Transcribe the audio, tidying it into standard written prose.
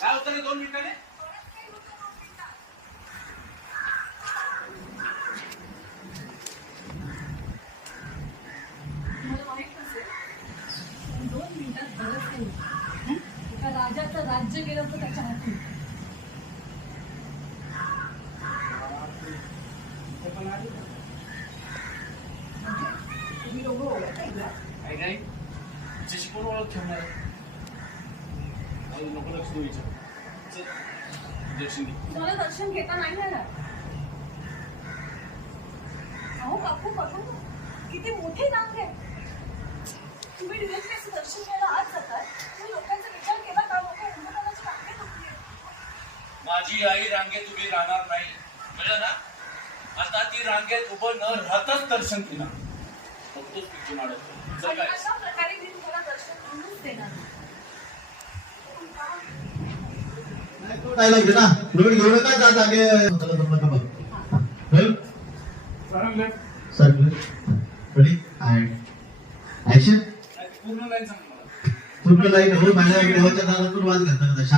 काय होतं रे 2 मिनिटाने? मला माहित नसेल 2 मिनिटात बरंच काही होतं. एका राजाचं राज्य गेलं होतं त्याच्या हाती. तुम्ही दोघं ओळखताय का? काय नाही तुझ्याशी कोण ओळख ठेवणार आहे? नको लक्ष देऊ विचार. चल दर्शन घे. तुम्हाला दर्शन घेता नाही येणार. अहो काकू बघा ना, किती मोठी रांग आहे. तुम्ही डिरेक्टली असं दर्शन घ्यायला आत जाताय. तुम्ही लोकांचा विचार केला का? लोक हिंदुस्थानाची रांगेत उभी आहेत. माझी आई रांगेत उभी राहणार नाही, कळलं ना? आता ती रांगेत उभं न राहताच दर्शन घेणार. फक्त पिक्चर मारत चल. काय अशा प्रकारे मी तुम्हाला दर्शन घेऊनच देणार. डायलॉग दे ना रोड घेऊन काय जात आगे चला तुम्हाला का बघ सर रेडी अँड ऍक्शन पूर्ण लाईन सांग मला. पूर्ण लाईन हो माझ्या देवाच्या दारातून वाद घालतात